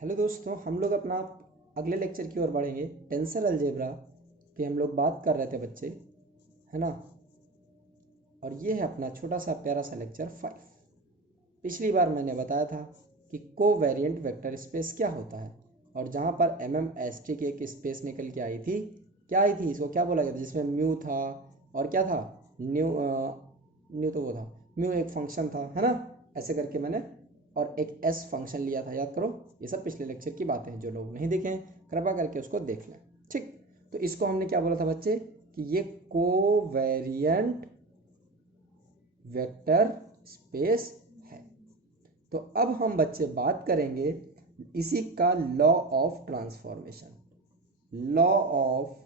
Hello दोस्तों, हम लोग अपना अगले लेक्चर की ओर बढ़ेंगे। टेंसर अलजेब्रा पे हम लोग बात कर रहे थे बच्चे, है ना। और ये है अपना छोटा सा प्यारा सा लेक्चर 5। पिछली बार मैंने बताया था कि कोवेरिएंट वेक्टर स्पेस क्या होता है, और जहाँ पर एसटी की एक स्पेस निकल के आई थी, क्या आई थी, इसको क्या बोला गया था, जिसमें म्यू था और क्या था, न्यू न्यू तो वो था, म्यू एक फंक्शन था, है ना। ऐसे करके मैंने और एक एस फंक्शन लिया था, याद करो। ये सब पिछले लेक्चर की बातें हैं, जो लोग नहीं देखे हैं कृपा करके उसको देख लें। ठीक, तो इसको हमने क्या बोला था बच्चे कि ये कोवेरिएंट वेक्टर स्पेस है। तो अब हम बच्चे बात करेंगे इसी का law of transformation. Law of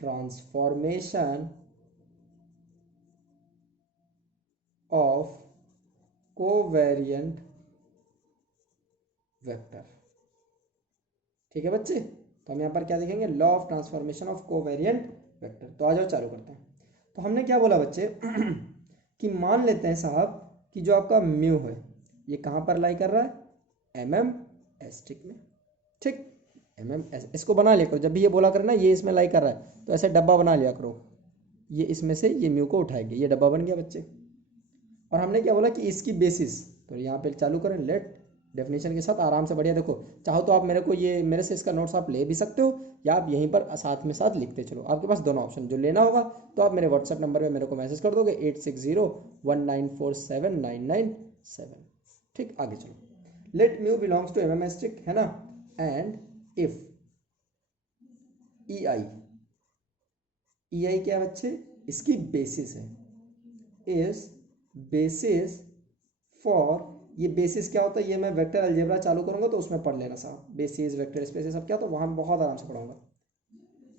transformation of covariant vector. ठीक है बच्चे, तो हम यहाँ पर क्या देखेंगे, law of transformation of covariant vector. तो आ जाओ चालू करते हैं। तो हमने क्या बोला बच्चे कि मान लेते हैं साहब कि जो आपका म्यू है ये कहाँ पर लाई कर रहा है, एस्टिक में। ठीक, इसको बना लिया करो, जब भी ये बोला करो ना ये इसमें लाई कर रहा है तो ऐसे डब्बा बना लिया करो, ये इसमें से ये म्यू को उठाएगी, ये डब्बा बन गया बच्चे। और हमने क्या बोला कि इसकी बेसिस, तो यहाँ पे चालू करें, लेट डेफिनेशन के साथ आराम से बढ़िया देखो। चाहो तो आप मेरे से इसका नोट्स आप ले भी सकते हो, या आप यहीं पर साथ में साथ लिखते चलो। आपके पास दोनों ऑप्शन, जो लेना होगा तो आप मेरे व्हाट्सएप नंबर पे मेरे को मैसेज कर दोगे 8601947997। ठीक, आगे चलो। लेट म्यू बिलोंग्स टू एमएमएस्टिक, है ना। एंड इफ ई आई क्या है बच्चे, इसकी बेसिस है, इज बेसिस फॉर, ये बेसिस क्या होता है ये मैं वेक्टर अलजेब्रा चालू करूंगा तो उसमें पढ़ लेना साहब, बेसिस वेक्टर स्पेस सब क्या, तो वहां बहुत आराम से पढ़ाऊंगा।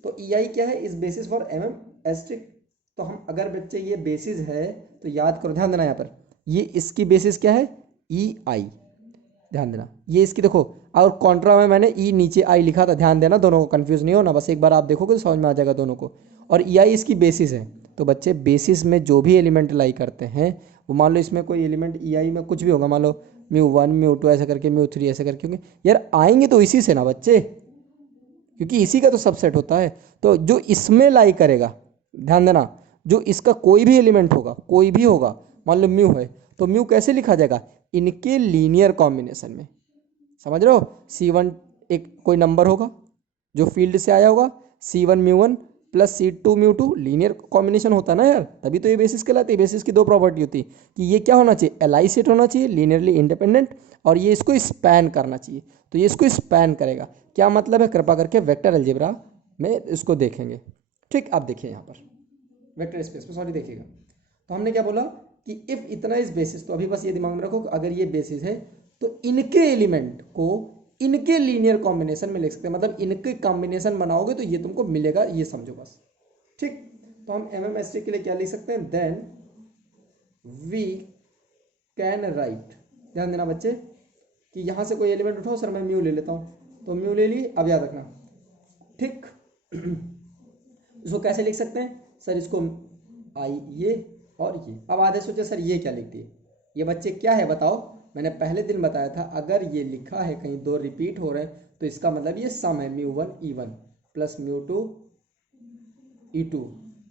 तो ई आई क्या है, इस बेसिस फॉर एस्ट्रिक। तो हम अगर बच्चे ये बेसिस है तो याद करो, ध्यान देना यहाँ पर, ये इसकी बेसिस क्या है, ई आई। ध्यान देना, ये इसकी देखो, और कॉन्ट्रा में मैंने ई नीचे आई लिखा था, ध्यान देना, दोनों को कंफ्यूज नहीं होना, बस एक बार आप देखोगे तो समझ में आ जाएगा दोनों को। और ई आई इसकी बेसिस है। तो बच्चे बेसिस में जो भी एलिमेंट लाई करते हैं, वो मान लो इसमें कोई एलिमेंट ई आई में कुछ भी होगा, मान लो म्यू 1 म्यू 2 ऐसे करके, म्यू 3 ऐसे करके होंगे, यार आएंगे तो इसी से ना बच्चे, क्योंकि इसी का तो सबसेट होता है। तो जो इसमें लाई करेगा, ध्यान देना, जो इसका कोई भी एलिमेंट होगा, कोई भी होगा, मान लो म्यू है, तो म्यू कैसे लिखा जाएगा, इनके लीनियर कॉम्बिनेशन में। समझ रहे हो, C1 एक कोई नंबर होगा जो फील्ड से आया होगा, C1 mu 1 plus C2 mu 2, linear combination होता है ना यार, तभी तो ये बेसिस कहलाती है। बेसिस की दो प्रॉपर्टी होती है कि ये क्या होना चाहिए, एलाई सेट होना चाहिए, लीनियरली इंडिपेंडेंट, और ये इसको स्पैन करना चाहिए। तो ये इसको स्पैन करेगा, क्या मतलब है, कृपा करके वेक्टर अलजेब्रा में इसको देखेंगे। ठीक, आप देखिए यहाँ पर वेक्टर स्पेस में, सॉरी देखिएगा। तो हमने क्या बोला कि इफ इतना इस बेसिस, तो अभी बस ये दिमाग में रखो कि अगर ये बेसिस है तो इनके एलिमेंट को इनके लीनियर कॉम्बिनेशन में लिख सकते हैं, मतलब इनके कॉम्बिनेशन बनाओगे तो ये तुमको मिलेगा, ये समझो बस। ठीक, तो हम एमएमएसटी के लिए क्या लिख सकते हैं, देन वी कैन राइट। ध्यान देना बच्चे कि यहां से कोई एलिमेंट उठाओ, सर मैं म्यू ले लेता हूं, तो म्यू ले ली, अब याद रखना। ठीक इसको कैसे लिख सकते हैं सर, इसको आई ये और ये। अब आधे सोचे सर ये क्या लिख दिए, ये बच्चे क्या है बताओ। मैंने पहले दिन बताया था, अगर ये लिखा है कहीं दो रिपीट हो रहे हैं तो इसका मतलब ये सम है, म्यू 1 ई 1 प्लस म्यू 2 ई 2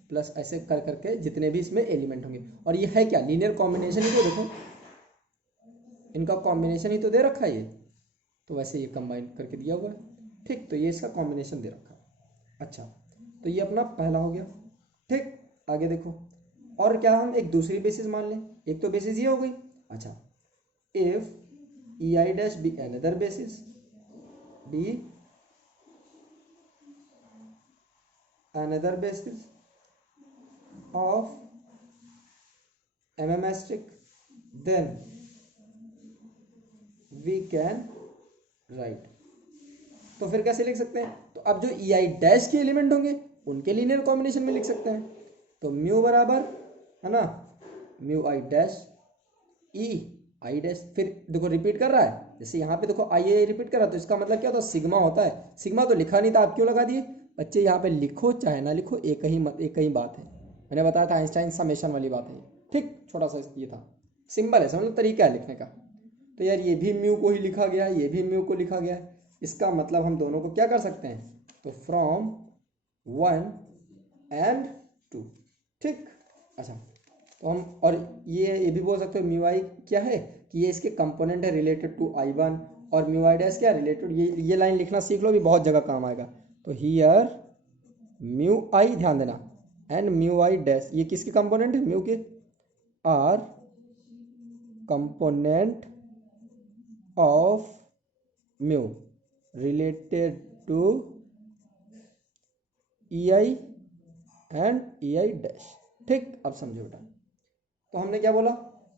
प्लस ऐसे कर करके जितने भी इसमें एलिमेंट होंगे। और ये है क्या, लीनियर कॉम्बिनेशन ही तो, देखो इनका कॉम्बिनेशन ही तो दे रखा है ये, तो वैसे ये कंबाइन करके दिया हुआ है। ठीक, तो ये इसका कॉम्बिनेशन दे रखा है। अच्छा, तो ये अपना पहला हो गया। ठीक, आगे देखो, और क्या हम एक दूसरी बेसिस मान लें, एक तो बेसिस ये हो गई। अच्छा, if E I dash be another basis, be another basis of एमएमएस्टिक, देन वी कैन राइट। तो फिर कैसे लिख सकते हैं, तो अब जो ई आई डैश के एलिमेंट होंगे उनके लीनियर कॉम्बिनेशन में लिख सकते हैं। तो म्यू बराबर, है ना, mu I dash E I dash, फिर देखो रिपीट कर रहा है, जैसे यहाँ पे देखो आई आई रिपीट कर रहा है, तो इसका मतलब क्या होता है, सिग्मा होता है। सिग्मा तो लिखा नहीं था, आप क्यों लगा दिए बच्चे, यहाँ पे लिखो चाहे ना लिखो, एक ही बात है। मैंने बताया था आइंस्टाइन समेशन वाली बात है। ठीक, छोटा सा ये था, सिंबल है, समझ लो, तरीका है लिखने का। तो यार ये भी म्यू को ही लिखा गया है, ये भी म्यू को लिखा गया है, इसका मतलब हम दोनों को क्या कर सकते हैं, तो फ्रॉम 1 एंड 2। ठीक, अच्छा तो हम और ये भी बोल सकते हो म्यू आई क्या है कि ये इसके कंपोनेंट है रिलेटेड टू I1, और म्यू आई डैश क्या रिलेटेड, ये लाइन लिखना सीख लो भी बहुत जगह काम आएगा। तो हियर म्यू आई, ध्यान देना, एंड म्यू आई डैश ये किसके कंपोनेंट है, म्यू के, are component of mu related to E I and E I dash. ठीक, अब समझो बेटा, तो हमने क्या बोला,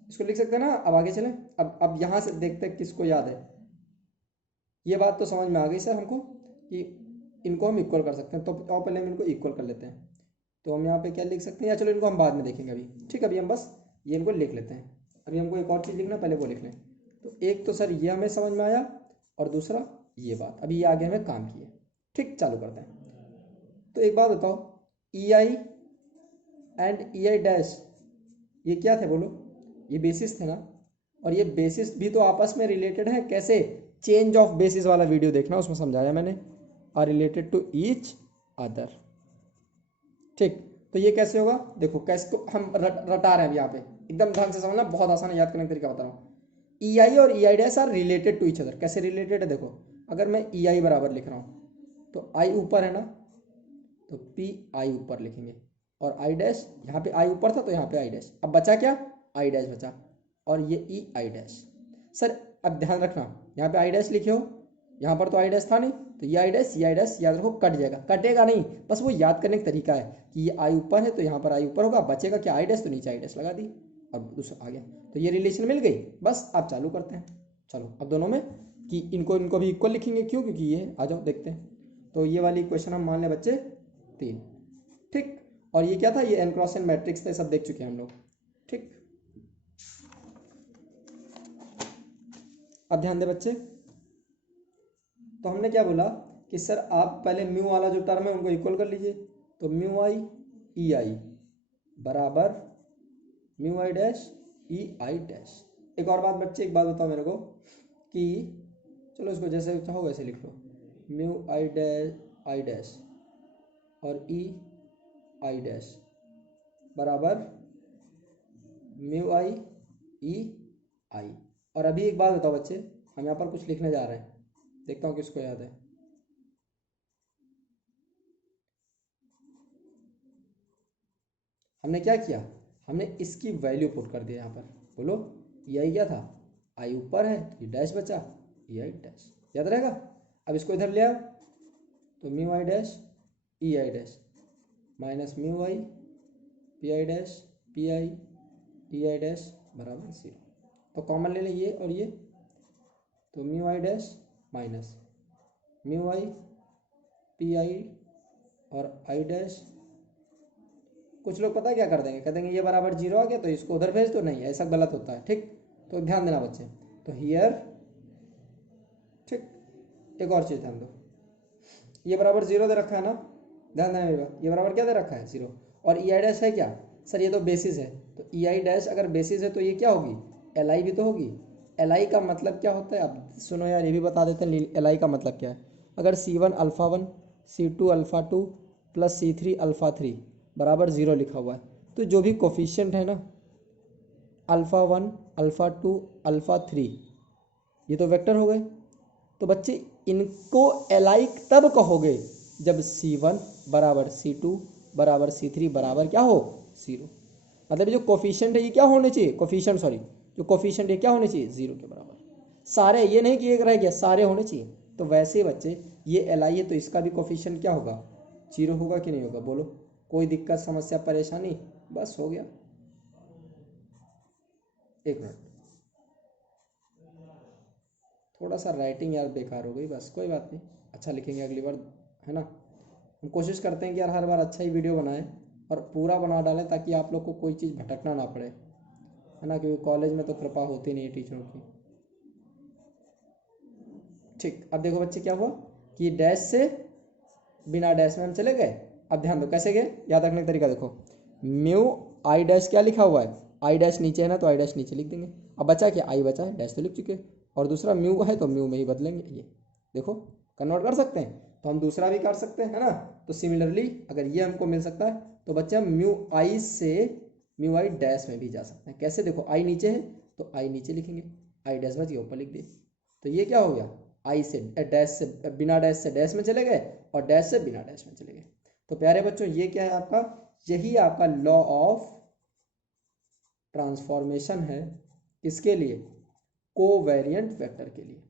इसको लिख सकते हैं ना। अब आगे चलें, अब यहाँ से देखते हैं किसको याद है। ये बात तो समझ में आ गई सर हमको कि इनको हम इक्वल कर सकते हैं, तो और पहले हम इनको इक्वल कर लेते हैं। तो हम यहाँ पे क्या लिख सकते हैं, या चलो इनको हम बाद में देखेंगे अभी। ठीक, अभी हम बस ये इनको लिख लेते हैं। अभी हमको एक और चीज़ लिखना, पहले वो लिख लें। तो एक तो सर ये हमें समझ में आया, और दूसरा ये बात, अभी ये आगे हमें काम किए। ठीक, चालू करते हैं। तो एक बात बताओ, ई I and E I dash ये क्या थे बोलो, ये बेसिस थे ना, और ये बेसिस भी तो आपस में रिलेटेड है। कैसे, चेंज ऑफ बेसिस वाला वीडियो देखना, उसमें समझाया मैंने, are related to each other. ठीक, तो ये कैसे होगा, देखो कैसे को हम रटा रहे हैं यहाँ पे, एकदम ध्यान से समझना, बहुत आसान है, याद करने का तरीका बता रहा हूँ। ई आई और E I dash are related to each other. कैसे रिलेटेड है, देखो अगर मैं ई आई बराबर लिख रहा हूँ तो आई ऊपर है ना, तो पी आई ऊपर लिखेंगे, और आई डैश यहाँ पे आई ऊपर था तो यहाँ पे आई डैश, अब बचा क्या, आई डैश बचा, और ये ई आई डैश। सर अब ध्यान रखना, यहाँ पे आई डैश लिखे हो, यहाँ पर तो आई डैश था नहीं, तो ये आई डैश याद रखो, कट जाएगा, कटेगा नहीं, बस वो याद करने का तरीका है कि ये आई ऊपर है तो यहाँ पर आई ऊपर होगा, बचेगा क्या, आई डैश, तो नीचे आई डैश लगा दी, अब दूसरा आ गया। तो ये रिलेशन मिल गई, बस आप चालू करते हैं। चलो अब दोनों में कि इनको भी इक्वल लिखेंगे, क्यों, क्योंकि ये, आ जाओ देखते हैं। तो ये वाली इक्वेशन हम मान लें बच्चे 3। ठीक, और ये क्या था, ये n क्रॉस n मैट्रिक्स थे, सब देख चुके हैं हम लोग। ठीक, अब ध्यान दे बच्चे, तो हमने क्या बोला कि सर आप पहले म्यू वाला जो टर्म है उनको इक्वल कर लीजिए। तो म्यू आई ई आई बराबर mu I dash E I dash. एक और बात बच्चे, एक बात बताओ मेरे को कि चलो इसको जैसे चाहो वैसे लिख लो, म्यू आई डैश और ई आई डैश बराबर म्यू आई ई आई। और अभी एक बात बताओ बच्चे, हम यहाँ पर कुछ लिखने जा रहे हैं, देखता हूँ किसको याद है। हमने क्या किया, हमने इसकी वैल्यू पुट कर दिया यहाँ पर, बोलो ई आई क्या था, आई ऊपर है तो ये डैश बचा, ई आई डैश, याद रहेगा। अब इसको इधर ले आओ, तो mu I dash E I dash minus mu I P I dash P I E I dash बराबर 0। तो कॉमन ले लें ये और ये, तो mu I dash minus mu I P I और आई डैश। कुछ लोग पता है क्या कर देंगे, कह देंगे ये बराबर 0 आ गया तो इसको उधर भेज दो, नहीं ऐसा गलत होता है। ठीक, तो ध्यान देना बच्चे, तो हियर, ठीक, एक और चीज़ ध्यान दो, ये बराबर 0 दे रखा है ना, ध्यान देना मेरा, ये बराबर क्या दे रखा है 0, और ई आई डैश है क्या, सर ये तो बेसिस है, तो ई आई डैश अगर बेसिस है तो ये क्या होगी, एल आई भी तो होगी। एल आई का मतलब क्या होता है, अब सुनो यार ये भी बता देते हैं एल आई का मतलब क्या है। अगर C1 alpha 1 C2 alpha 2 plus C3 alpha 3 बराबर 0 लिखा हुआ है, तो जो भी कोफिशिएंट है ना, अल्फ़ा 1 अल्फ़ा 2 अल्फ़ा 3, ये तो वेक्टर हो गए। तो बच्चे इनको एल आई तब कहोगे जब C1 बराबर C2 बराबर C3 बराबर क्या हो 0। मतलब जो कोफिशिएंट है ये क्या होने चाहिए, कोफिशिएंट सॉरी, जो कोफिशिएंट है क्या होने चाहिए 0 के बराबर, सारे, ये नहीं कि एक रह गया, सारे होने चाहिए। तो वैसे बच्चे ये एल आई है तो इसका भी कोफिशिएंट क्या होगा 0 होगा कि नहीं होगा, बोलो, कोई दिक्कत समस्या परेशानी, बस हो गया। एक मिनट, थोड़ा सा राइटिंग यार बेकार हो गई, बस कोई बात नहीं, अच्छा लिखेंगे अगली बार, है ना। हम कोशिश करते हैं कि यार हर बार अच्छा ही वीडियो बनाएं और पूरा बना डालें ताकि आप लोग को कोई चीज़ भटकना ना पड़े, है ना, क्योंकि कॉलेज में तो कृपा होती नहीं है टीचरों की। ठीक, अब देखो बच्चे क्या हुआ कि डैश से बिना डैश में हम चले गए। अब ध्यान दो कैसे गए, याद रखने का तरीका देखो, म्यू आई डैश क्या लिखा हुआ है, आई डैश नीचे है ना तो आई डैश नीचे लिख देंगे। अब बचा क्या, आई बचा है, डैश तो लिख चुके, और दूसरा म्यू है तो म्यू में ही बदलेंगे। ये देखो कन्वर्ट कर सकते हैं, तो हम दूसरा भी कर सकते हैं, है ना। तो सिमिलरली अगर ये हमको मिल सकता है तो बच्चे हम म्यू आई से म्यू आई डैश में भी जा सकते हैं। कैसे, देखो आई नीचे है तो आई नीचे लिखेंगे, आई डैश बच गया ऊपर लिख दिए। तो ये क्या हो गया, आई से डैश से बिना डैश से डैश में चले गए और डैश से बिना डैश में चले गए। तो प्यारे बच्चों ये क्या है आपका, यही आपका लॉ ऑफ ट्रांसफॉर्मेशन है। किसके लिए, कोवेरिएंट वेक्टर के लिए।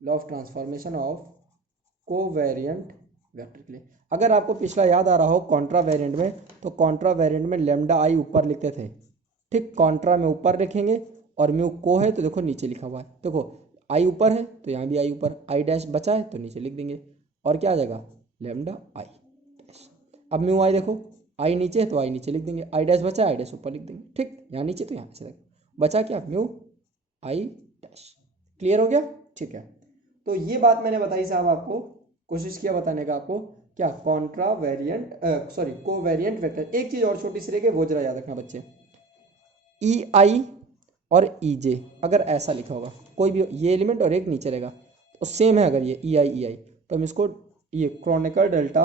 Law of transformation of covariant vector के लिए। अगर आपको पिछला याद आ रहा हो कॉन्ट्रा वेरिएंट में, तो कॉन्ट्रा वेरिएंट में लेमडा आई ऊपर लिखते थे, ठीक, कॉन्ट्रा में ऊपर लिखेंगे और म्यू को है तो देखो नीचे लिखा हुआ है। देखो आई ऊपर है तो यहाँ भी आई ऊपर, आई डैश बचा है तो नीचे लिख देंगे और क्या आ जाएगा, लेमडा आई डैश। अब म्यू आई देखो आई नीचे है तो आई नीचे लिख देंगे, आई डैश बचा है आई डैश ऊपर लिख देंगे, ठीक, यहाँ नीचे तो यहाँ से बचा क्या, म्यू आई डैश। क्लियर हो गया, ठीक है। तो ये बात मैंने बताई साहब आपको, कोशिश किया बताने का आपको, क्या Contra variant sorry covariant vector. एक चीज और छोटी सी रह गई, वो जरा याद रखना बच्चे, ई आई और ई जे अगर ऐसा लिखा होगा कोई भी ये एलिमेंट और एक नीचे रहेगा तो सेम है। अगर ये ई आई तो हम इसको ये क्रॉनिकल डेल्टा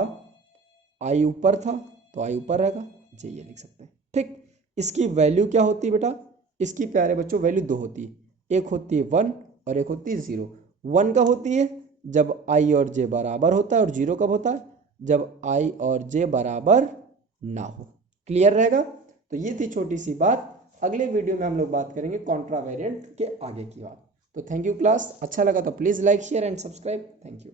आई ऊपर था तो आई ऊपर रहेगा, जे ये लिख सकते हैं, ठीक। इसकी वैल्यू क्या होती है बेटा, इसकी प्यारे बच्चों वैल्यू दो होती है, एक होती है 1 और एक होती है 0। 1 कब होती है, जब आई और जे बराबर होता है, और 0 कब होता है, जब आई और जे बराबर ना हो। क्लियर रहेगा। तो ये थी छोटी सी बात। अगले वीडियो में हम लोग बात करेंगे कॉन्ट्रा वेरिएंट के आगे की बात। तो थैंक यू क्लास, अच्छा लगा तो please like share and subscribe. Thank you.